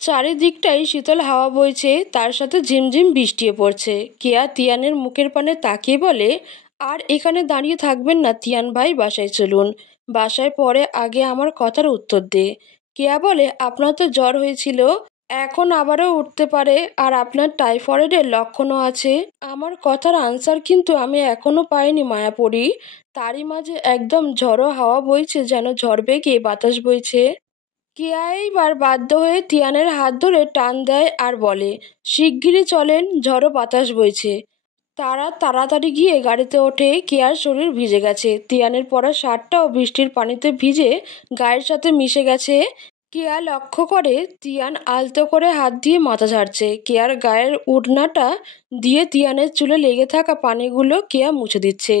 চারিদিকটাই শীতল হাওয়া বইছে, তার সাথে ঝিমঝিম বৃষ্টিও পড়ছে। কেয়া তিয়ানের মুখের পানে তাকিয়ে বলে, আর এখানে দাঁড়িয়ে থাকবেন না তিয়ান ভাই, বাসায় চলুন। বাসায় পরে আগে আমার কথার উত্তর দে। কেয়া বলে, আপনার তো জ্বর হয়েছিল, এখন আবারও উঠতে পারে, আর আপনার টাইফয়েডের লক্ষণও আছে। আমার কথার আনসার কিন্তু আমি এখনো পাইনি মায়াপরি। তারই মাঝে একদম ঝড়ো হাওয়া বইছে, যেন ঝড় বেগে বাতাস বইছে। কেয়া এইবার বাধ্য হয়ে তিয়ানের হাত ধরে টান দেয় আর বলে, শিগগিরই চলেন, ঝড়ো বাতাস বইছে। তারা তাড়াতাড়ি গিয়ে গাড়িতে ওঠে। কেয়ার শরীর ভিজে গেছে, তিয়ানের পরা শার্টটাও বৃষ্টির পানিতে ভিজে গায়ের সাথে মিশে গেছে। কেয়া লক্ষ্য করে তিয়ান আলতো করে হাত দিয়ে মাথা ঝাড়ছে। কেয়ার গায়ের ওড়নাটা দিয়ে তিয়ানের চুলে লেগে থাকা পানিগুলো কেয়া মুছে দিচ্ছে।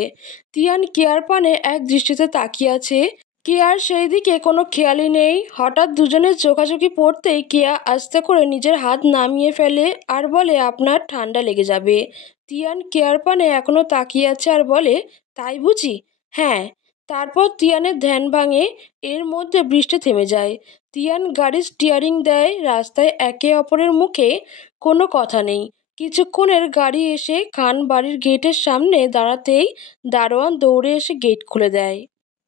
তিয়ান কেয়ার পানে এক দৃষ্টিতে তাকিয়ে আছে। কেয়ার সেই দিকে কোনো খেয়ালই নেই। হঠাৎ দুজনের চোখাচোখি পড়তেই কেয়া আস্তে করে নিজের হাত নামিয়ে ফেলে আর বলে, আপনার ঠান্ডা লেগে যাবে। তিয়ান কেয়ার পানে এখনো তাকিয়ে আছে আর বলে, তাই বুঝি? হ্যাঁ। তারপর তিয়ানের ধ্যান ভাঙে। এর মধ্যে বৃষ্টি থেমে যায়। তিয়ান গাড়ির স্টিয়ারিং দেয়। রাস্তায় একে অপরের মুখে কোনো কথা নেই। কিছুক্ষণের গাড়ি এসে খান বাড়ির গেটের সামনে দাঁড়াতেই দারোয়ান দৌড়ে এসে গেট খুলে দেয়।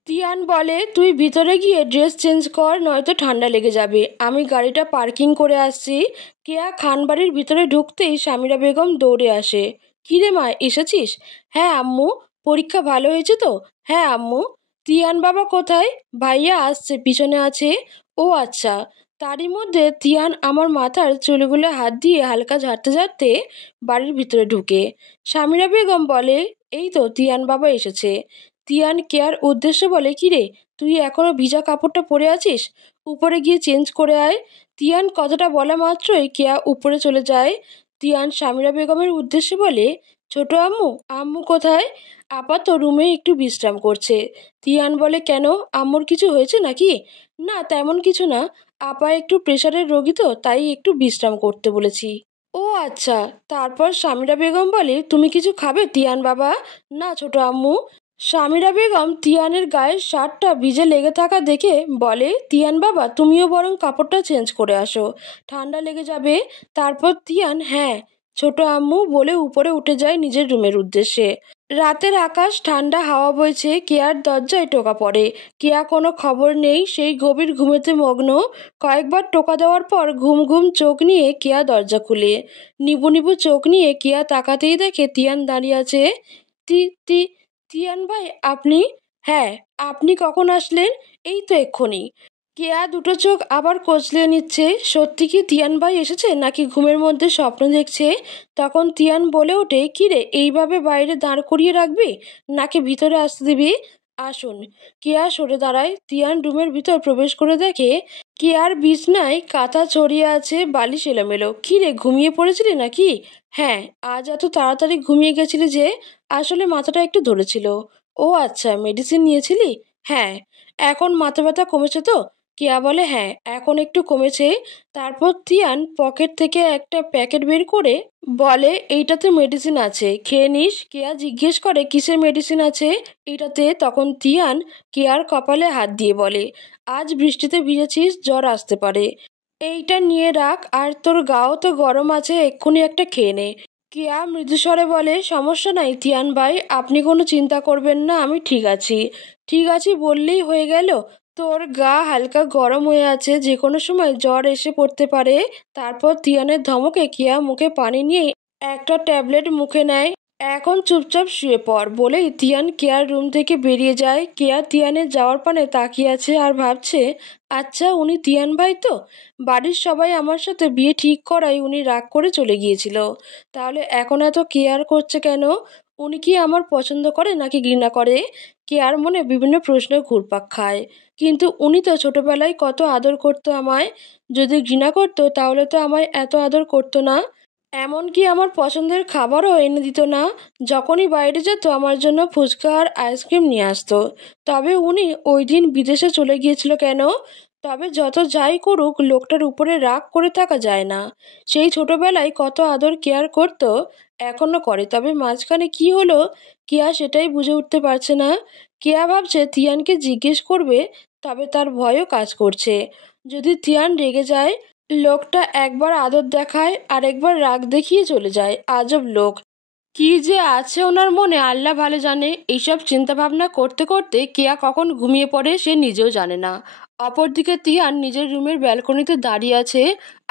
তিয়ান বলে, তুই ভিতরে গিয়ে ড্রেস চেঞ্জ কর, নয়তো ঠান্ডা লেগে যাবে, আমি গাড়িটা পার্কিং করে আসছি। কেয়া খানবাড়ির ভিতরে ঢুকতেই সামিরা বেগম দৌড়ে আসে। কিরে মা, এসেছিস? হ্যাঁ আম্মু। পরীক্ষা ভালো হয়েছে তো? হ্যাঁ আম্মু। তিয়ান বাবা কোথায়? ভাইয়া আসছে, পিছনে আছে। ও আচ্ছা। তারই মধ্যে তিয়ান আমার মাথার চুলগুলো হাত দিয়ে হালকা ঝাড়তে ঝাড়তে বাড়ির ভিতরে ঢুকে। সামিরা বেগম বলে, এই তো তিয়ান বাবা এসেছে। তিয়ান কেয়ার উদ্দেশ্যে বলে, কিরে, তুই এখনো ভিজা কাপড়টা পরে আছিস? উপরে গিয়ে চেঞ্জ করে আয়। তিয়ান কথাটা বলা মাত্রই কেয়া উপরে চলে যায়। তিয়ান সামিরা বেগমের উদ্দেশ্যে বলে, ছোট আম্মু, আম্মু কোথায়? আপা তো রুমে একটু বিশ্রাম করছে। তিয়ান বলে, কেন, আম্মুর কিছু হয়েছে নাকি? না, তেমন কিছু না, আপা একটু প্রেশারের রোগী তো, তাই একটু বিশ্রাম করতে বলেছি। ও আচ্ছা। তারপর সামিরা বেগম বলে, তুমি কিছু খাবে তিয়ান বাবা? না ছোট আম্মু। সামিরা বেগম তিয়ানের গায়ের শার্টটা ভিজে লেগে থাকা দেখে বলে, তিয়ান বাবা, তুমিও বরং কাপড়টা চেঞ্জ করে আসো, ঠান্ডা লেগে যাবে। তারপর তিয়ান হ্যাঁ ছোট আম্মু বলে উপরে উঠে যায় নিজের রুমের উদ্দেশ্যে। রাতের আকাশ ঠান্ডা, হাওয়া বইছে। কেয়ার দরজায় টোকা পড়ে। কেয়া কোনো খবর নেই, সেই গভীর ঘুমেতে মগ্ন। কয়েকবার টোকা দেওয়ার পর ঘুম ঘুম চোখ নিয়ে কেয়া দরজা খুলে। নিবু নিবু চোখ নিয়ে কেয়া তাকাতেই দেখে তিয়ান দাঁড়িয়ে আছে। তি তি তিয়ান ভাই, আপনি? হ্যাঁ। আপনি কখন আসলেন? এই তো এক্ষুনি। কেয়া দুটো চোখ আবার কচলে নিচ্ছে। সত্যি কি তিয়ান ভাই এসেছে, নাকি ঘুমের মধ্যে স্বপ্ন দেখছে? তখন তিয়ান বলে ওঠে, কিরে, এইভাবে বাইরে দাঁড় করিয়ে রাখবি, নাকি ভিতরে আসতে দিবি? আসুন। কেয়া সরে দাঁড়ায়। তিয়ান রুমের ভিতর প্রবেশ করে দেখে কেয়ার বিছনায় কাঁথা ছড়িয়ে আছে, বালিশ এলোমেলো। কিরে, ঘুমিয়ে পড়েছিলি নাকি? হ্যাঁ। আজ এত তাড়াতাড়ি ঘুমিয়ে গেছিলি যে? আসলে মাথাটা একটু ধরেছিল। ও আচ্ছা, মেডিসিন নিয়েছিলি? হ্যাঁ। এখন মাথা ব্যথা কমেছে তো? কেয়া বলে, হ্যাঁ এখন একটু কমেছে। তারপর তিয়ান পকেট থেকে একটা প্যাকেট বের করে বলে, এইটাতে মেডিসিন আছে, খেয়ে নিস। কেয়া জিজ্ঞেস করে, কিসের মেডিসিন আছে এটাতে? তখন তিয়ান কেয়ার কপালে হাত দিয়ে বলে, আজ বৃষ্টিতে ভিজেছিস, জ্বর আসতে পারে, এইটা নিয়ে রাখ, আর তোর গাও তো গরম আছে, এক্ষুনি একটা খেয়ে নে। কেয়া মৃদুস্বরে বলে, সমস্যা নাই তিয়ান ভাই, আপনি কোনো চিন্তা করবেন না, আমি ঠিক আছি। ঠিক আছি বললেই হয়ে গেল? তোর গা হালকা গরম হয়ে আছে, যে কোনো সময় জ্বর এসে পড়তে পারে। তারপর তিয়ানের ধমকে কেয়া মুখে পানি নিয়ে একটা ট্যাবলেট মুখে নেয়। এখন চুপচাপ শুয়ে পড় বলেই তিয়ান কেয়ার রুম থেকে বেরিয়ে যায়। কেয়া তিয়ানের যাওয়ার পানে তাকিয়ে আছে আর ভাবছে, আচ্ছা উনি তিয়ান ভাই তো? বাড়ির সবাই আমার সাথে বিয়ে ঠিক করায় উনি রাগ করে চলে গিয়েছিল, তাহলে এখন এত কেয়ার করছে কেন? উনি কি আমার পছন্দ করে নাকি ঘৃণা করে? কেয়ার মনে বিভিন্ন প্রশ্ন ঘুরপাক খায়। কিন্তু উনি তো ছোটবেলায় কত আদর করতো আমায়। যদি ঘৃণা করতো তাহলে তো আমায় এত আদর করতো না। এমনকি আমার পছন্দের খাবারও এনে দিত না। যখনই বাইরে যেত আমার জন্য ফুচকা আর আইসক্রিম নিয়ে আসতো। তবে উনি ওই দিন বিদেশে চলে গিয়েছিল কেন? তবে যত যাই করুক, লোকটার উপরে রাগ করে থাকা যায় না। সেই ছোটবেলায় কত আদর কেয়ার করতো, এখনো করে, তবে মাঝখানে কি হলো কেয়া সেটাই বুঝে উঠতে পারছে না। কেয়া ভাবছে তিয়ানকে জিজ্ঞেস করবে, তবে তার ভয়ও কাজ করছে। যদি তিয়ান রেগে যায়, লোকটা একবার আদর দেখায় আর একবার রাগ দেখিয়ে চলে যায়। আজব লোক। কি যে আছে ওনার মনে আল্লাহ ভালো জানে। এইসব চিন্তাভাবনা করতে করতে কেয়া কখন ঘুমিয়ে পড়ে সে নিজেও জানে না। অপরদিকে তিয়ান নিজের রুমের ব্যালকনিতে দাঁড়িয়ে আছে,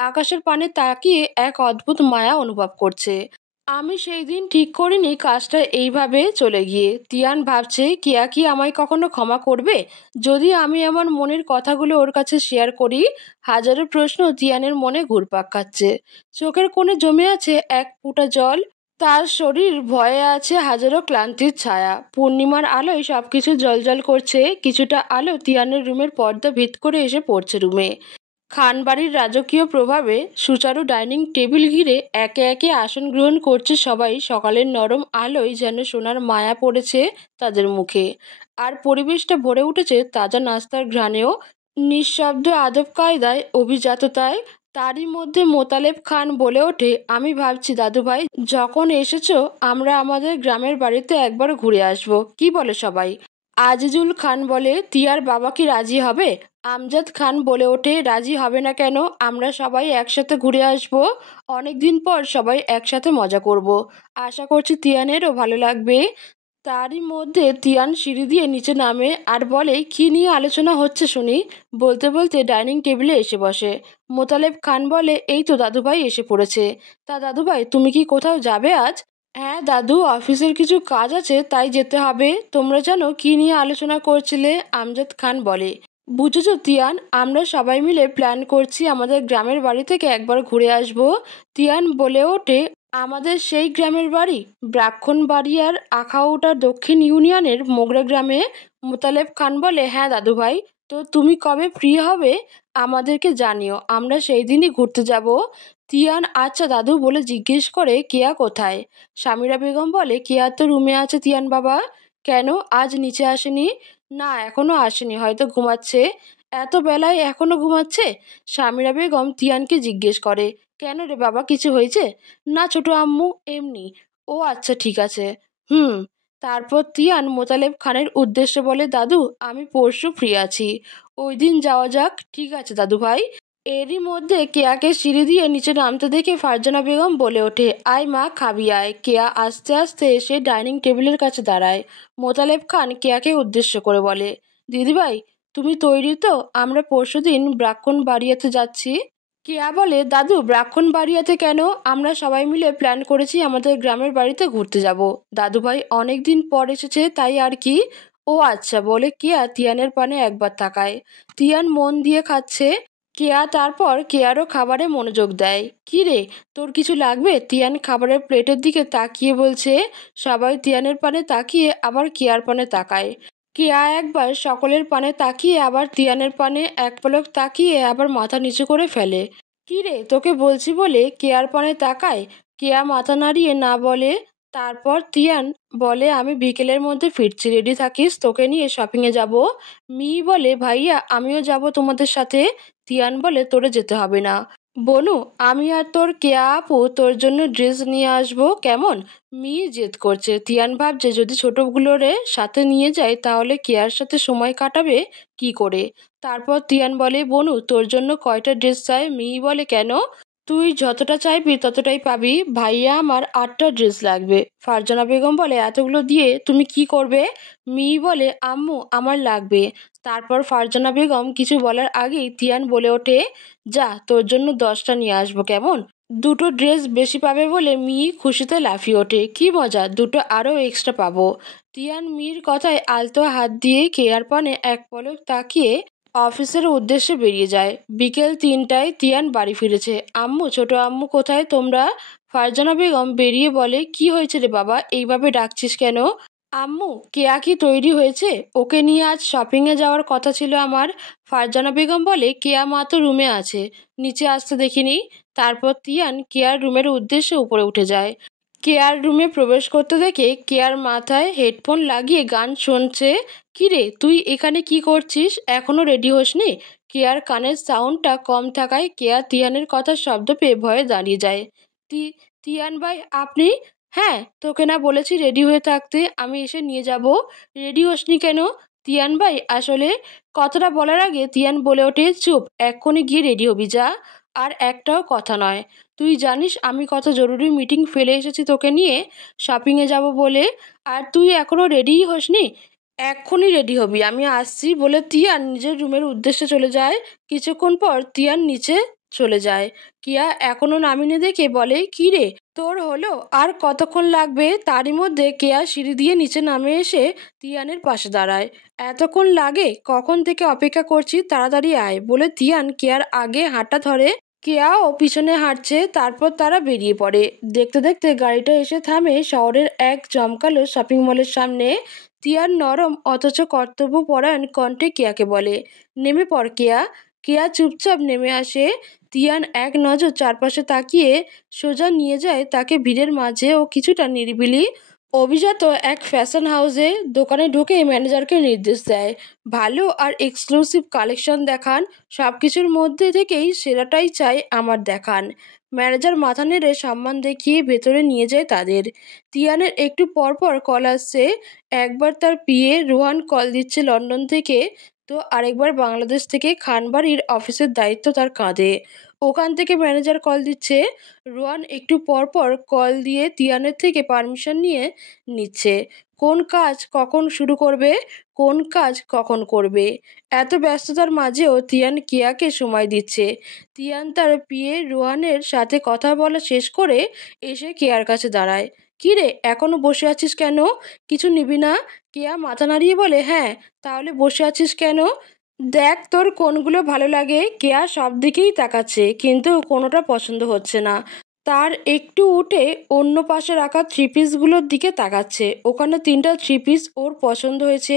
আকাশের পানে তাকিয়ে এক অদ্ভুত মায়া অনুভব করছে। আমি সেই দিন ঠিক করিনি কাজটা এইভাবে চলে গিয়ে। তিয়ান ভাবছে কেয়া কি আমায় কখনো ক্ষমা করবে যদি আমি আমার মনের কথাগুলো ওর কাছে শেয়ার করি। হাজারো প্রশ্ন তিয়ানের মনে ঘুরপাক খাচ্ছে। চোখের কোণে জমে আছে এক ফোঁটা জল। তার শরীর ভয়ে আছে হাজারো ক্লান্তির ছায়া। পূর্ণিমার আলোয় সবকিছু জ্বলজ্বল করছে। কিছুটা আলো তিয়ানের রুমের পর্দা ভেদ করে এসে পড়ছে রুমে। খানবাড়ির রাজকীয় প্রভাবে সুচারু ডাইনিং টেবিল ঘিরে একে একে আসন গ্রহণ করছে সবাই। সকালের নরম আলোয় যেন সোনার মায়া পড়েছে তাদের মুখে। আর পরিবেশটা ভরে উঠেছে তাজা নাস্তার ঘ্রাণেও, নিঃশব্দ আদব কায়দায়, অভিজাততায়। তারই মধ্যে মোতালেব খান বলে ওঠে, আমি ভাবছি দাদুভাই যখন এসেছো আমরা আমাদের গ্রামের বাড়িতে একবার ঘুরে আসবো, কি বলে সবাই? আজিজুল খান বলে, তিয়ার বাবা কি রাজি হবে? আমজাদ খান বলে ওঠে, রাজি হবে না কেন, আমরা সবাই একসাথে ঘুরে আসবো। অনেকদিন পর সবাই একসাথে মজা করব। আশা করছি তিয়ানেরও ভালো লাগবে। তারই মধ্যে তিয়ান সিঁড়ি দিয়ে নিচে নামে আর বলে, কি নিয়ে আলোচনা হচ্ছে শুনি? বলতে বলতে ডাইনিং টেবিলে এসে বসে। মোতালেব খান বলে, এই তো দাদুভাই এসে পড়েছে। তা দাদুভাই তুমি কি কোথাও যাবে আজ? হ্যাঁ দাদু, অফিসের কিছু কাজ আছে তাই যেতে হবে। তোমরা জানো কি নিয়ে আলোচনা করছিলে? আমজাদ খান বলে, বুঝেছো তিয়ান, আমরা সবাই মিলে প্ল্যান করছি আমাদের গ্রামের বাড়ি থেকে একবার ঘুরে আসবো। তিয়ান বলে ওঠে, আমাদের সেই গ্রামের বাড়ি? ব্রাহ্মণবাড়িয়ার আখাউড়া দক্ষিণ ইউনিয়নের মোগরা গ্রামে? মোতালেব খান বলে, হ্যাঁ দাদুভাই। তো তুমি কবে ফ্রি হবে আমাদেরকে জানিও, আমরা সেই দিনই ঘুরতে যাব। তিয়ান আচ্ছা দাদু বলে জিজ্ঞেস করে, কেয়া কোথায়? সামিরা বেগম বলে, কেয়া তো রুমে আছে তিয়ান বাবা। কেন আজ নিচে আসেনি? না এখনো আসেনি, হয়তো ঘুমাচ্ছে। এত বেলায় এখনো ঘুমাচ্ছে? সামিরা বেগম তিয়ানকে জিজ্ঞেস করে, কেন রে বাবা, কিছু হয়েছে? না ছোট আম্মু, এমনি। ও আচ্ছা ঠিক আছে। হুম। তারপর তিয়ান মোতালেব খানের উদ্দেশ্যে বলে, দাদু আমি পরশু ফ্রি আছি, ওই দিন যাওয়া যাক। ঠিক আছে দাদু ভাই। এরই মধ্যে কেয়াকে সিঁড়ি দিয়ে নিচে নামতে দেখে ফারজানা বেগম বলে ওঠে, আয় মা খাবি আয়। কেয়া আস্তে আস্তে এসে ডাইনিং টেবিলের কাছে দাঁড়ায়। মোতালেব খান কেয়াকে উদ্দেশ্য করে বলে, দিদিভাই তুমি তৈরি তো? আমরা পরশুদিন ব্রাহ্মণবাড়িয়াতে যাচ্ছি। কেয়া বলে, দাদু ব্রাহ্মণবাড়িয়াতে কেন? আমরা সবাই মিলে প্ল্যান করেছি আমাদের গ্রামের বাড়িতে ঘুরতে যাব। দাদুভাই অনেক দিন পর এসেছে তাই আর কি। ও আচ্ছা বলে কেয়া তিয়ানের পানে একবার তাকায়। তিয়ান মন দিয়ে খাচ্ছে। কেয়া তারপর কেয়ারও খাবারে মনোযোগ দেয়। কি রে, তোর কিছু লাগবে? তিয়ান খাবারের প্লেটের দিকে তাকিয়ে বলছে। সবাই তিয়ানের পানে তাকিয়ে আবার কেয়ার পানে তাকায়। কেয়া একবার সকলের পানে তাকিয়ে আবার তিয়ানের পানে এক পলক তাকিয়ে আবার মাথা নিচু করে ফেলে। কি রে তোকে বলছি বলে কেয়ার পানে তাকায়। কেয়া মাথা নাড়িয়ে না বলে। তারপর তিয়ান বলে, আমি বিকেলের মধ্যে ফিরছি, রেডি থাকিস, তোকে নিয়ে শপিংয়ে যাব। মি বলে, ভাইয়া আমিও যাব তোমাদের সাথে। তিয়ান বলে, তোরে যেতে হবে না। বনু, আমি আর তোর কেয়া আপু তোর জন্য ড্রেস নিয়ে আসবো কেমন? মি জেদ করছে। তিয়ান ভাবছে যদি ছোটগুলোরে সাথে নিয়ে যায় তাহলে কেয়ার সাথে সময় কাটাবে কি করে। তারপর তিয়ান বলে, বনু তোর জন্য কয়টা ড্রেস চাই? মি বলে, কেন? তুই যতটা চাইবি ততটাই পাবি। ভাইয়া আমার 8টা ড্রেস লাগবে। ফারজানা বেগম বলে, এতগুলো দিয়ে তুমি কি করবে? মি বলে, আম্মু আমার লাগবে। তারপর ফারজানা বেগম কিছু বলার আগেই তিয়ান বলে ওঠে, যা তোর জন্য 10টা নিয়ে আসবো কেমন? দুটো ড্রেস বেশি পাবে বলে মি খুশিতে লাফিয়ে ওঠে, কি মজা, দুটো আরও এক্সট্রা পাবো। তিয়ান মির কথায় আলতো হাত দিয়ে কেয়ার পানে এক পলক তাকিয়ে অফিসের উদ্দেশ্যে বেরিয়ে যায়। বিকেল 3টায় তিয়ান বাড়ি ফিরেছে। আম্মু, ছোট আম্মু কোথায় তোমরা? ফারজানা বেগম বেরিয়ে বলে, কি হয়েছে রে বাবা, এইভাবে ডাকছিস কেন? আম্মু, কেয়া কি তৈরি হয়েছে? ওকে নিয়ে আজ শপিংয়ে যাওয়ার কথা ছিল আমার। ফারজানা বেগম বলে, কেয়া মা তো রুমে আছে, নিচে আসতে দেখিনি। তারপর তিয়ান কেয়ার রুমের উদ্দেশ্যে উপরে উঠে যায়। কেয়ার রুমে প্রবেশ করতে দেখে কেয়ার মাথায় হেডফোন লাগিয়ে গান শুনছে। কিরে তুই এখানে কি করছিস, এখনো রেডি হসনি? কেয়ার কানের সাউন্ডটা কম থাকায় কেয়া তিয়ানের কথার শব্দ পেয়ে ভয়ে দাঁড়িয়ে যায়। তিয়ান ভাই আপনি? হ্যাঁ, তোকে না বলেছি রেডি হয়ে থাকতে, আমি এসে নিয়ে যাব। রেডি হসনি কেন? তিয়ান ভাই আসলে, কথাটা বলার আগে তিয়ান বলে ওঠে, চুপ, এক্ষুনি গিয়ে রেডি হবি যা। আর একটাও কথা নয়। তুই জানিস আমি কত জরুরি মিটিং ফেলে এসেছি তোকে নিয়ে শপিংয়ে যাব বলে, আর তুই এখনও রেডিই হসনি। এক্ষুনি রেডি হবি, আমি আসছি বলে তিয়ান নিজের রুমের উদ্দেশ্যে চলে যায়। কিছুক্ষণ পর তিয়ান নিচে চলে যায়। কিয়া এখনো নামিনি দেখে বলে, কি রে তোর হলো, আর কতক্ষণ লাগবে? তারই মধ্যে কেয়া সিঁড়ি দিয়ে নিচে নামে এসে তিয়ানের পাশে দাঁড়ায়। এতক্ষণ লাগে? কখন থেকে অপেক্ষা করছি, তাড়াতাড়ি আয় বলে তিয়ান কেয়ার আগে হাঁটা ধরে। কেয়াও পিছনে হাঁটছে। তারপর তারা বেরিয়ে পড়ে। দেখতে দেখতে গাড়িটা এসে থামে শহরের এক জমকালো শপিং মলের সামনে। তিয়ান নরম অথচ কর্তব্যপরায়ণ কণ্ঠে কেয়াকে বলে, নেমে পড় কেয়া। কেয়া চুপচাপ নেমে আসে। তিয়ান এক নজর চারপাশে তাকিয়ে সোজা নিয়ে যায় তাকে ভিড়ের মাঝে ও কিছুটা নিরিবিলি অভিজাত এক ফ্যাশন হাউসে। দোকানে ঢুকে ম্যানেজারকে নির্দেশ দেয়, ভালো আর এক্সক্লুসিভ কালেকশন দেখান, সব কিছুর মধ্যে থেকেই সেরাটাই চাই আমার দেখান। ম্যানেজার মাথা নেড়ে সম্মান দেখিয়ে ভেতরে নিয়ে যায় তাদের। তিয়ানের একটু পরপর কল আসছে। একবার তার পিএ রোহান কল দিচ্ছে লন্ডন থেকে, তো আরেকবার বাংলাদেশ থেকে খানবাড়ির অফিসের দায়িত্ব তার কাঁধে। ওখান থেকে ম্যানেজার কল দিচ্ছে। রোহান একটু পরপর কল দিয়ে তিয়ানের থেকে পারমিশন নিয়ে নিচ্ছে কোন কাজ কখন শুরু করবে, কোন কাজ কখন করবে। এত ব্যস্ততার মাঝেও তিয়ান কিয়াকে সময় দিচ্ছে। তিয়ান তার পিএ রোহানের সাথে কথা বলা শেষ করে এসে কেয়ার কাছে দাঁড়ায়। কী রে, এখনো বসে আছিস কেন? কিছু নিবি না? কেয়া মাথা নাড়িয়ে বলে, হ্যাঁ, তাহলে বসে আছিস কেন? দেখ তোর কোনগুলো ভালো লাগে। কেয়া সব দিকেই তাকাচ্ছে কিন্তু কোনোটা পছন্দ হচ্ছে না। তার একটু উঠে অন্য পাশে রাখা থ্রি পিসগুলোর দিকে তাকাচ্ছে। ওখানে 3টা থ্রি পিস ওর পছন্দ হয়েছে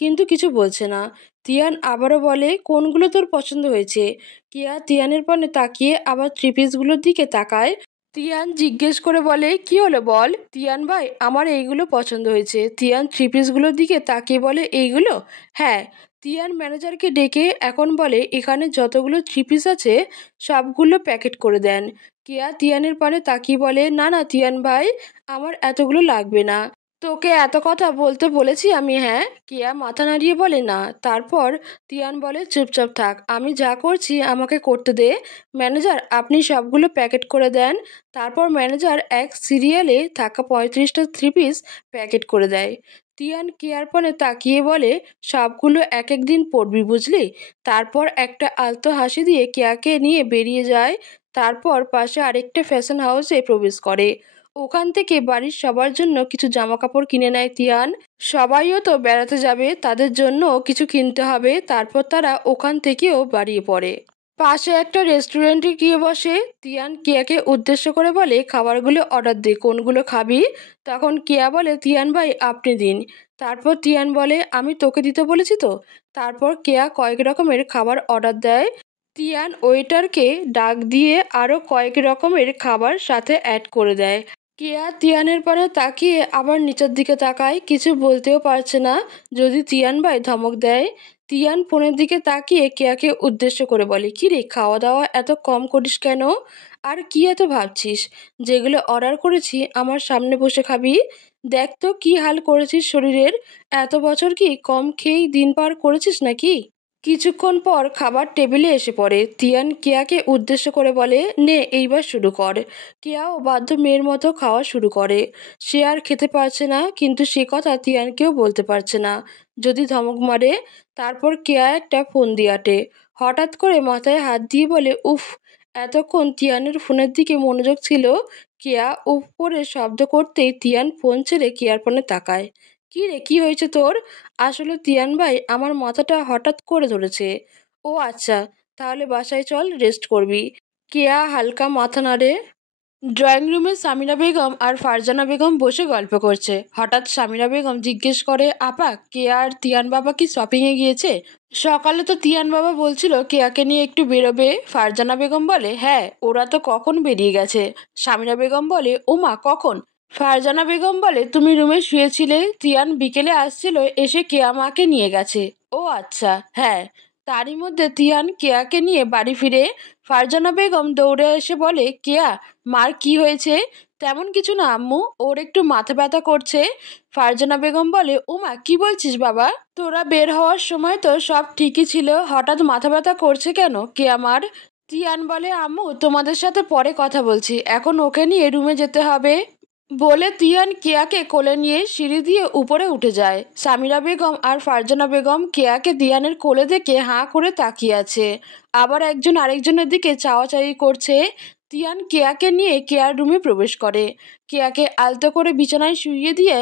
কিন্তু কিছু বলছে না। তিয়ান আবারও বলে, কোনগুলো তোর পছন্দ হয়েছে? কেয়া তিয়ানের পানে তাকিয়ে আবার থ্রি পিসগুলোর দিকে তাকায়। তিয়ান জিজ্ঞেস করে বলে, কি হলো বল? তিয়ান ভাই, আমার এইগুলো পছন্দ হয়েছে। তিয়ান থ্রি পিসগুলোর দিকে তাকিয়ে বলে, এইগুলো? হ্যাঁ। তিয়ান ম্যানেজারকে ডেকে এখন বলে, এখানে যতগুলো থ্রি পিস আছে সবগুলো প্যাকেট করে দেন। কেয়া তিয়ানের পানে তাকিয়ে বলে, না না তিয়ান ভাই, আমার এতগুলো লাগবে না। তোকে এত কথা বলতে বলেছি আমি? হ্যাঁ। কেয়া মাথা নাড়িয়ে বলে, না। তারপর তিয়ান বলে, চুপচাপ থাক, আমি যা করছি আমাকে করতে দে। ম্যানেজার, আপনি সবগুলো প্যাকেট করে দেন। তারপর ম্যানেজার এক সিরিয়ালে থাকা 35টা থ্রি পিস প্যাকেট করে দেয়। তিয়ান কেয়ার পানে তাকিয়ে বলে, সবগুলো এক এক দিন পড়বি বুঝলি? তারপর একটা আলতো হাসি দিয়ে কেয়াকে নিয়ে বেরিয়ে যায়। তারপর পাশে আরেকটা ফ্যাশন হাউসে প্রবেশ করে। ওখান থেকে বাড়ির সবার জন্য কিছু জামা কাপড় কিনে নেয় তিয়ান। সবাইও তো বেড়াতে যাবে, তাদের জন্য কিছু কিনতে হবে। তারপর তারা ওখান থেকেও বাড়িয়ে পড়ে। পাশে একটা রেস্টুরেন্টে গিয়ে বসে। তিয়ান কেয়াকে উদ্দেশ্য করে বলে, খাবারগুলো অর্ডার দে, কোনগুলো খাবি? তখন কেয়া বলে, তিয়ান ভাই আপনি দিন। তারপর তিয়ান বলে, আমি তোকে দিতে বলেছি তো। তারপর কেয়া কয়েক রকমের খাবার অর্ডার দেয়। তিয়ান ওয়েটারকে ডাক দিয়ে আরও কয়েক রকমের খাবার সাথে অ্যাড করে দেয়। কেয়া তিয়ানের পানে তাকিয়ে আবার নিচের দিকে তাকায়, কিছু বলতেও পারছে না যদি তিয়ান ভাই ধমক দেয়। তিয়ান ফোনের দিকে তাকিয়ে কেয়াকে উদ্দেশ্য করে বলে, কি রে, খাওয়া দাওয়া এত কম করিস কেন? আর কি এত ভাবছিস? যেগুলো অর্ডার করেছি আমার সামনে বসে খাবি। দেখ তো কি হাল করেছিস শরীরের। এত বছর কি কম খেয়েই দিন পার করেছিস নাকি? কিছুক্ষণ পর খাবার টেবিলে এসে পড়ে। তিয়ান কেয়াকে উদ্দেশ্য করে বলে, নে এইবার শুরু কর। কেয়াও বাধ্য মেয়ের মতো খাওয়া শুরু করে। সে আর খেতে পারছে না, কিন্তু সে কথা তিয়ানকেও বলতে পারছে না, যদি ধমক মারে। তারপর কেয়া একটা ফোন দিয়ে আটে। হঠাৎ করে মাথায় হাত দিয়ে বলে, উফ। এতক্ষণ তিয়ানের ফোনের দিকে মনোযোগ ছিল। কেয়া উফ করে শব্দ করতেই তিয়ান ফোন ছেড়ে কেয়ার ফোনে তাকায়। কি রে, কি হয়েছে তোর? আসলে তিয়ান ভাই, আমার মাথাটা হঠাৎ করে ধরেছে। ও আচ্ছা, তাহলে বাসায় চল, রেস্ট করবি। কেয়া হালকা মাথা নাড়ে। ড্রয়িং রুমে সামিরা বেগম আর ফারজানা বেগম বসে গল্প করছে। হঠাৎ সামিরা বেগম জিজ্ঞেস করে, আপা, কেয়া আর তিয়ান বাবা কি শপিংয়ে গিয়েছে? সকালে তো তিয়ান বাবা বলছিল কেয়াকে নিয়ে একটু বেরোবে। ফারজানা বেগম বলে, হ্যাঁ, ওরা তো কখন বেরিয়ে গেছে। সামিরা বেগম বলে, ওমা, কখন? ফারজানা বেগম বলে, তুমি রুমে শুয়েছিলে, তিয়ান বিকেলে আসছিল, এসে কেয়া মাকে নিয়ে গেছে। ও আচ্ছা, হ্যাঁ। তারই মধ্যে তিয়ান কেয়াকে নিয়ে বাড়ি ফিরে। ফারজানা বেগম দৌড়ে এসে বলে, কেয়া, মার কি হয়েছে? তেমন কিছু না আম্মু, ওর একটু মাথা ব্যথা করছে। ফারজানা বেগম বলে, ওমা, কি বলছিস বাবা? তোরা বের হওয়ার সময় তো সব ঠিকই ছিল, হঠাৎ মাথা ব্যথা করছে কেন কেয়া মার? তিয়ান বলে আম্মু তোমাদের সাথে পরে কথা বলছি, এখন ওকে নিয়ে রুমে যেতে হবে। বলে তিয়ান কেয়াকে কোলে নিয়ে সিঁড়ি দিয়ে উপরে উঠে যায়। সামিরা বেগম আর ফারজানা বেগম কেয়াকে তিয়ানের কোলে দেখে হাঁ করে তাকিয়ে আছে, আবার একজন আরেকজনের দিকে চাওয়াচাই করছে। তিয়ান কেয়াকে নিয়ে কেয়ার রুমে প্রবেশ করে, কেয়াকে আলতো করে বিছানায় শুইয়ে দিয়ে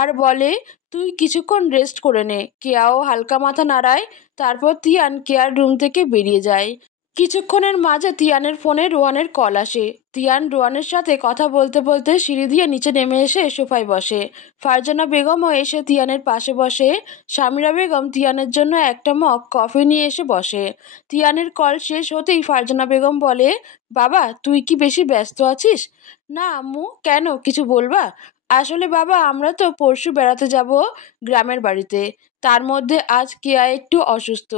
আর বলে তুই কিছুক্ষণ রেস্ট করে নে। কেয়াও হালকা মাথা নাড়ায়। তারপর তিয়ান কেয়ার রুম থেকে বেরিয়ে যায়। কিছুক্ষণের মাঝে তিয়ানের ফোনে রোয়ানের কল আসে। তিয়ান রোয়ানের সাথে কথা বলতে বলতে সিঁড়ি দিয়ে নিচে নেমে এসে সোফায় বসে। ফারজানা বেগমও এসে তিয়ানের পাশে বসে। সামিরা বেগম তিয়ানের জন্য একটা মগ কফি নিয়ে এসে বসে। তিয়ানের কল শেষ হতেই ফারজানা বেগম বলে, বাবা তুই কি বেশি ব্যস্ত আছিস? না আম্মু, কেন, কিছু বলবা? আসলে বাবা আমরা তো পরশু বেড়াতে যাব গ্রামের বাড়িতে, তার মধ্যে আজ কেয়া একটু অসুস্থ।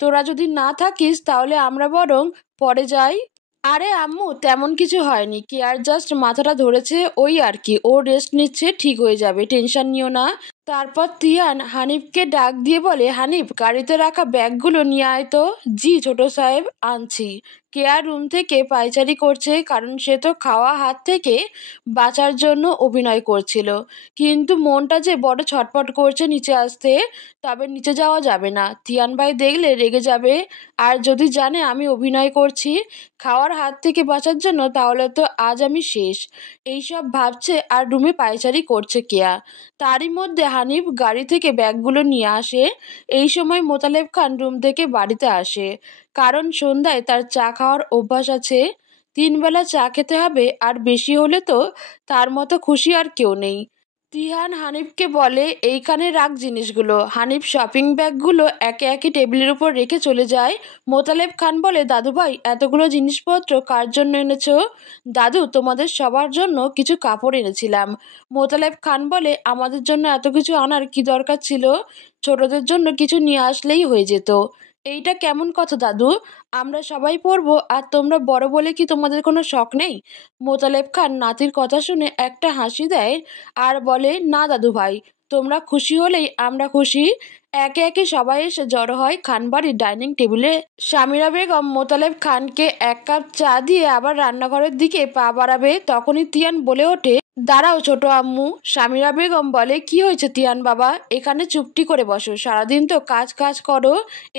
তোরা যদি না থাকিস তাহলে আমরা বরং পরে যাই। আরে আম্মু তেমন কিছু হয়নি, কেয়ার জাস্ট মাথাটা ধরেছে, ওই আর কি, ও রেস্ট নিচ্ছে, ঠিক হয়ে যাবে, টেনশন নিও না। তারপর তিয়ান হানিফকে ডাক দিয়ে বলে, হানিফ গাড়িতে রাখা ব্যাগগুলো নিয়ে আয় তো। জি ছোট সাহেব, আনছি। কেয়ার রুম থেকে পায়চারি করছে, কারণ সে তো খাওয়া হাত থেকে বাঁচার জন্য অভিনয় করছিল, কিন্তু মনটা যে বড় ছটফট করছে নিচে আসতে। তবে নিচে যাওয়া যাবে না, তিয়ান ভাই দেখলে রেগে যাবে, আর যদি জানে আমি অভিনয় করছি খাওয়ার হাত থেকে বাঁচার জন্য, তাহলে তো আজ আমি শেষ। এইসব ভাবছে আর রুমে পায়চারি করছে কেয়া। তারই মধ্যে হানিফ গাড়ি থেকে ব্যাগগুলো নিয়ে আসে। এই সময় মোতালেব খান রুম থেকে বাড়িতে আসে, কারণ সন্ধ্যায় তার চা খাওয়ার অভ্যাস আছে। 3 বেলা চা খেতে হবে, আর বেশি হলে তো তার মতো খুশি আর কেউ নেই। তিহান হানিফকে বলে, এইখানে রাখ জিনিসগুলো। হানিফ শপিং ব্যাগগুলো একে একে টেবিলের উপর রেখে চলে যায়। মোতালেব খান বলে, দাদু ভাই এতগুলো জিনিসপত্র কার জন্য এনেছো? দাদু তোমাদের সবার জন্য কিছু কাপড় এনেছিলাম। মোতালেব খান বলে, আমাদের জন্য এত কিছু আনার কি দরকার ছিল? ছোটদের জন্য কিছু নিয়ে আসলেই হয়ে যেত। এইটা কেমন কথা দাদু? আমরা সবাই পরবো আর তোমরা বড় বলে কি তোমাদের কোনো শখ নেই? মোতালেব খান নাতির কথা শুনে একটা হাসি দেয় আর বলে, না দাদু ভাই, তোমরা খুশি হলেই আমরা খুশি। একে একে সবাই এসে জড়ো হয় খানবাড়ির ডাইনিং টেবিলে। সামিরা বেগম মোতালেব খানকে 1 কাপ চা দিয়ে আবার রান্নাঘরের দিকে পা বাড়াবে, তখনই তিয়ান বলে ওঠে, দাঁড়াও ছোট আম্মু। সামিরা বেগম বলে, কি হয়েছে তিয়ান বাবা, এখানে চুপটি করে বসো, সারাদিন তো কাজ কাজ করো,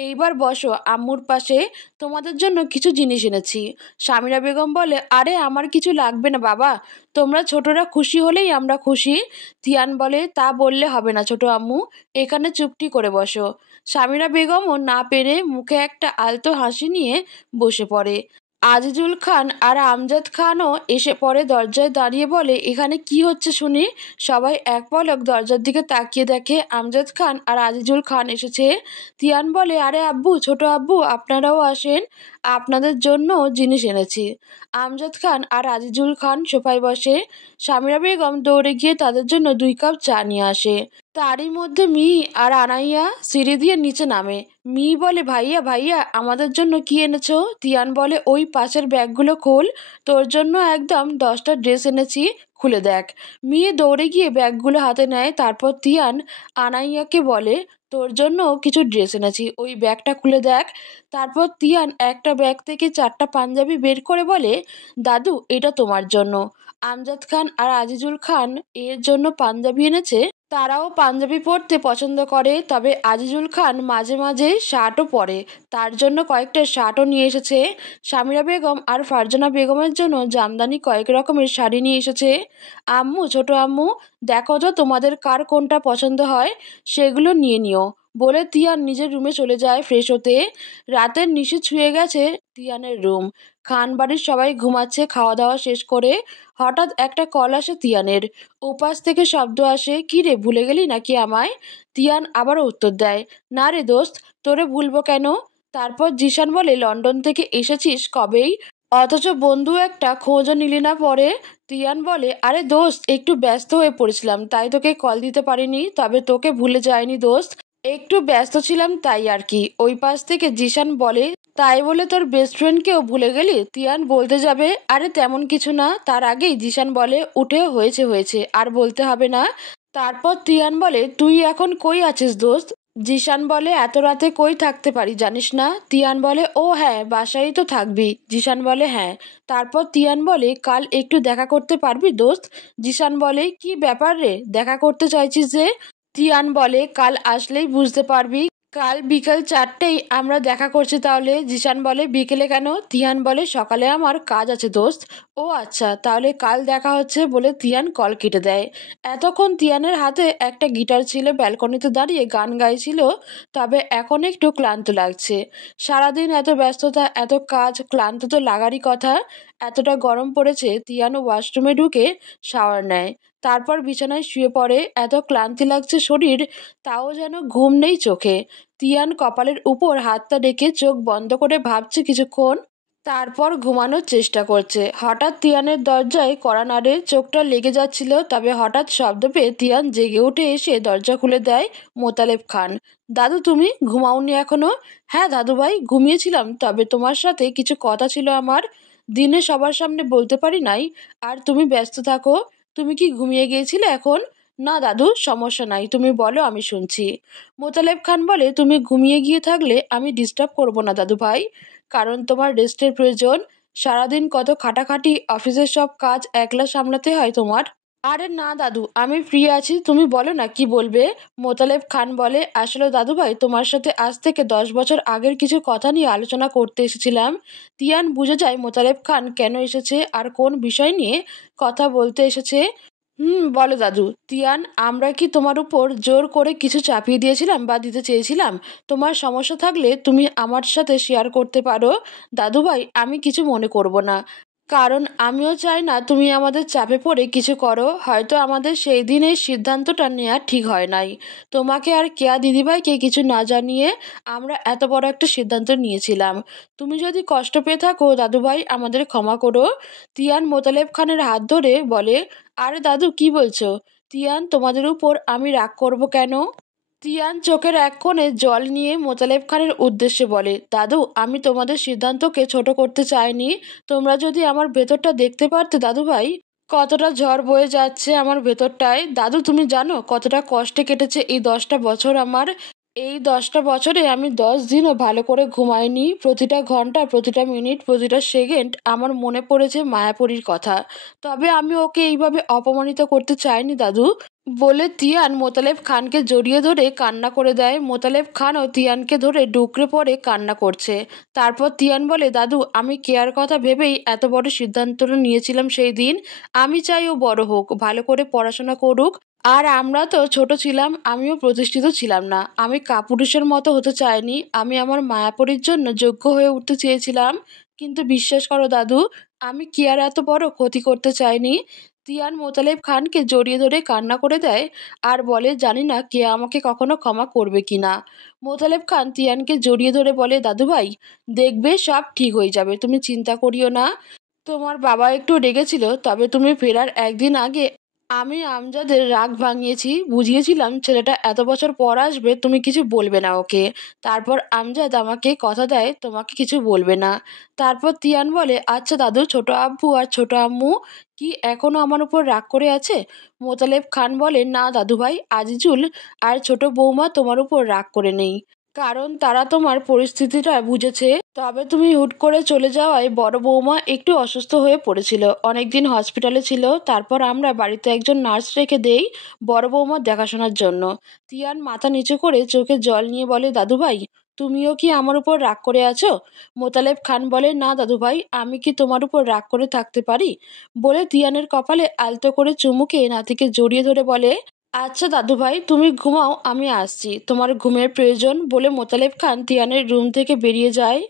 এইবার বসো আম্মুর পাশে, তোমাদের জন্য কিছু জিনিস এনেছি। সামিরা বেগম বলে, আরে আমার কিছু লাগবে না বাবা, তোমরা ছোটরা খুশি হলেই আমরা খুশি। তিয়ান বলে, তা বললে হবে না ছোট আম্মু, এখানে চুপটি করে বসো। সামিরা বেগমও না পেরে মুখে একটা আলতো হাসি নিয়ে বসে পড়ে। আজিজুল খান আর আমজাদ খানও এসে পড়ে দরজায় দাঁড়িয়ে বলে, এখানে কি হচ্ছে শুনি? সবাই এক পলক দরজার দিকে তাকিয়ে দেখে আমজাদ খান আর আজিজুল খান এসেছে। তিয়ান বলে, আরে আব্বু, ছোট আব্বু আপনারাও আসেন, আপনাদের জন্য জিনিস এনেছি। আমজাদ খান আর আজিজুল খান সোফায় বসে। সামিরা বেগম দৌড়ে গিয়ে তাদের জন্য 2 কাপ চা নিয়ে আসে। তারই মধ্যে মি আর আনাইয়া সিঁড়ি দিয়ে নিচে নামে। মি বলে, ভাইয়া ভাইয়া আমাদের জন্য কি এনেছো? তিয়ান বলে, ওই পাশের ব্যাগগুলো খোল, তোর জন্য একদম 10টা ড্রেস এনেছি, খুলে দেখ। মেয়ে দৌড়ে গিয়ে ব্যাগগুলো হাতে নেয়। তারপর তিয়ান আনাইয়াকে বলে, তোর জন্য কিছু ড্রেস এনেছি, ওই ব্যাগটা খুলে দেখ। তারপর তিয়ান একটা ব্যাগ থেকে 4টা পাঞ্জাবি বের করে বলে, দাদু এটা তোমার জন্য। আমজাদ খান আর আজিজুল খান এর জন্য পাঞ্জাবি এনেছে। তারাও পাঞ্জাবি পরতে পছন্দ করে, তবে আজিজুল খান মাঝে মাঝে শার্টও পরে, তার জন্য কয়েকটা শার্টও নিয়ে এসেছে। সামিরা বেগম আর ফারজানা বেগমের জন্য জামদানি কয়েক রকমের শাড়ি নিয়ে এসেছে। আম্মু, ছোট আম্মু, দেখো তো তোমাদের কার কোনটা পছন্দ হয়, সেগুলো নিয়ে নিও। বলে তিয়ান নিজের রুমে চলে যায় ফ্রেশ হতে। রাতের নিশি ছুঁয়ে গেছে তিয়ানের রুম। খান বাড়ির সবাই ঘুমাচ্ছে খাওয়া দাওয়া শেষ করে। হঠাৎ একটা কল আসে তিয়ানের। ওপাশ থেকে শব্দ আসে, কি রে ভুলে গেলি নাকি আমায়? তিয়ান আবারও উত্তর দেয়, না রে দোস্ত, তোরে ভুলবো কেন? তারপর জিশান বলে, লন্ডন থেকে এসেছিস কবেই, অথচ বন্ধু একটা খোঁজও নিলি না পরে? তিয়ান বলে, আরে দোস্ত একটু ব্যস্ত হয়ে পড়েছিলাম, তাই তোকে কল দিতে পারিনি, তবে তোকে ভুলে যায়নি দোস্ত, একটু ব্যস্ত ছিলাম তাই আর কি। ওই পাশ থেকে জিশান বলে, তাই বলে তোর বেস্ট ফ্রেন্ডকেও ভুলে গেলি? তিয়ান বলতে যাবে, আরে তেমন কিছু না, তার আগেই জিশান বলে, উঠে হয়েছে হয়েছে, আর বলতে হবে না। তারপর তিয়ান বলে, তুই এখন কই আছিস দোস্ত? জিশান বলে এত রাতে কই থাকতে পারি জানিস না? তিয়ান বলে ও হ্যাঁ বাসায় তো থাকবি। জিশান বলে হ্যাঁ। তারপর তিয়ান বলে কাল একটু দেখা করতে পারবি দোস্ত? জিশান বলে কি ব্যাপার রে, দেখা করতে চাইছিস যে? তিয়ান বলে কাল আসলেই বুঝতে পারবি। কাল বিকেল 4টেই আমরা দেখা করছি তাহলে। জিশান বলে বিকেলে কেন? তিয়ান বলে সকালে আমার কাজ আছে দোস্ত। ও আচ্ছা তাহলে কাল দেখা হচ্ছে বলে তিয়ান কল কেটে দেয়। এতক্ষণ তিয়ানের হাতে একটা গিটার ছিল, ব্যালকনিতে দাঁড়িয়ে গান গাইছিল। তবে এখন একটু ক্লান্ত লাগছে। সারাদিন এত ব্যস্ততা, এত কাজ, ক্লান্ত তো লাগারই কথা। এতটা গরম পড়েছে। তিয়ান ওয়াশরুমে ঢুকে শাওয়ার নেয়, তারপর বিছানায় শুয়ে পড়ে। এত ক্লান্তি লাগছে শরীর, তাও যেন ঘুম নেই চোখে। তিয়ান কপালের উপর হাতটা রেখে চোখ বন্ধ করে ভাবছে কিছুক্ষণ, তারপর ঘুমানোর চেষ্টা করছে। হঠাৎ তিয়ানের দরজায় কড়া নাড়ে। চোখটা লেগে যাচ্ছিল, তবে হঠাৎ শব্দ পেয়ে তিয়ান জেগে উঠে এসে দরজা খুলে দেয়। মোতালেব খান। দাদু তুমি ঘুমাওনি এখনো? হ্যাঁ দাদু ভাই ঘুমিয়েছিলাম, তবে তোমার সাথে কিছু কথা ছিল আমার। দিনে সবার সামনে বলতে পারি নাই, আর তুমি ব্যস্ত থাকো। তুমি কি ঘুমিয়ে গিয়েছিলে এখন? না দাদু সমস্যা নাই, তুমি বলো আমি শুনছি। মোতালেব খান বলে তুমি ঘুমিয়ে গিয়ে থাকলে আমি ডিস্টার্ব করবো না দাদু ভাই, কারণ তোমার রেস্টের প্রয়োজন। সারাদিন কত খাটাখাটি, অফিসের সব কাজ একলা সামলাতে হয় তোমার। আরে না দাদু আমি ফ্রি আছি, তুমি বলো না কি বলবে। মোতালেব খান বলে আসলে দাদু ভাই তোমার সাথে আজ থেকে 10 বছর আগের কিছু কথা নিয়ে আলোচনা করতে এসেছিলাম। তিয়ান বুঝে যায় মোতালেব খান কেন এসেছে আর কোন বিষয় নিয়ে কথা বলতে এসেছে। বলো দাদু। তিয়ান আমরা কি তোমার উপর জোর করে কিছু চাপিয়ে দিয়েছিলাম বা দিতে চেয়েছিলাম? তোমার সমস্যা থাকলে তুমি আমার সাথে শেয়ার করতে পারো। দাদু ভাই আমি কিছু মনে করব না, কারণ আমিও চাই না তুমি আমাদের চাপে পড়ে কিছু করো। হয়তো আমাদের সেই দিন এই সিদ্ধান্তটা নেওয়া ঠিক হয় নাই। তোমাকে আর কেয়া দিদিভাইকে কিছু না জানিয়ে আমরা এত বড় একটা সিদ্ধান্ত নিয়েছিলাম। তুমি যদি কষ্ট পেয়ে থাকো দাদুভাই আমাদের ক্ষমা করো। তিয়ান মোতালেব খানের হাত ধরে বলে আরে দাদু কি বলছো? তিয়ান তোমাদের উপর আমি রাগ করব কেন? তিয়ান চোখের এক কোণে জল নিয়ে মোতালেব খানের উদ্দেশ্যে বলে দাদু আমি তোমাদের সিদ্ধান্তকে ছোট করতে চাইনি। তোমরা যদি আমার ভেতরটা দেখতে পারতে দাদু ভাই, কতটা ঝড় বয়ে যাচ্ছে আমার ভেতরটায়। দাদু তুমি জানো কতটা কষ্টে কেটেছে এই 10টা বছর আমার। এই 10টা বছরে আমি 10 দিনও ভালো করে ঘুমাইনি। প্রতিটা ঘন্টা, প্রতিটা মিনিট, প্রতিটা সেকেন্ড আমার মনে পড়েছে মায়াপরীর কথা। তবে আমি ওকে এইভাবে অপমানিত করতে চাইনি দাদু, বলে তিয়ান মোতালেব খানকে জড়িয়ে ধরে কান্না করে দেয়। মোতালেব খানও তিয়ানকে ধরে ডুকরে পড়ে কান্না করছে। তারপর তিয়ান বলে দাদু আমি কেয়ার কথা ভেবেই এত বড় সিদ্ধান্তটা নিয়েছিলাম সেই দিন। আমি চাই ও বড় হোক, ভালো করে পড়াশোনা করুক। আর আমরা তো ছোট ছিলাম, আমিও প্রতিষ্ঠিত ছিলাম না। আমি কাপুরুষের মতো হতে চাইনি, আমি আমার মায়াপরীর জন্য যোগ্য হয়ে উঠতে চেয়েছিলাম। কিন্তু বিশ্বাস করো দাদু, আমি কেয়ার এত বড় ক্ষতি করতে চাইনি। তিয়ান মোতালেব খানকে জড়িয়ে ধরে কান্না করে দেয় আর বলে জানি না কে আমাকে কখনো ক্ষমা করবে কিনা। মোতালেব খান তিয়ানকে জড়িয়ে ধরে বলে দাদু ভাই দেখবে সব ঠিক হয়ে যাবে, তুমি চিন্তা করিও না। তোমার বাবা একটু রেগেছিল, তবে তুমি ফেরার একদিন আগে আমি আমজাদের রাগ ভাঙিয়েছি, বুঝিয়েছিলাম ছেলেটা এত বছর পর আসবে, তুমি কিছু বলবে না ওকে। তারপর আমজাদ আমাকে কথা দেয় তোমাকে কিছু বলবে না। তারপর তিয়ান বলে আচ্ছা দাদু ছোট আব্বু আর ছোট আম্মু কি এখনো আমার উপর রাগ করে আছে? মোতালেব খান বলে না দাদু ভাই, আজিজুল আর ছোট বৌমা তোমার উপর রাগ করে নেই, কারণ তারা তোমার পরিস্থিতিটা বুঝেছে। তবে তুমি হুট করে চলে যাওয়ায় বড় বৌমা একটু অসুস্থ হয়ে পড়েছিল, অনেকদিন হসপিটালে ছিল। তারপর আমরা বাড়িতে একজন নার্স রেখে দেই বড় বৌমার দেখাশোনার জন্য। তিয়ান মাথা নিচু করে চোখে জল নিয়ে বলে দাদু ভাই তুমিও কি আমার উপর রাগ করে আছো? মোতালেব খান বলে না দাদু ভাই, আমি কি তোমার উপর রাগ করে থাকতে পারি? বলে তিয়ানের কপালে আলতো করে চুমুকে নাতিকে জড়িয়ে ধরে বলে আচ্ছা দাদু ভাই তুমি ঘুমাও, আমি আসছি, তোমার ঘুমের প্রয়োজন। বলে মোতালেব খান তিয়ানের রুম থেকে বেরিয়ে যায়।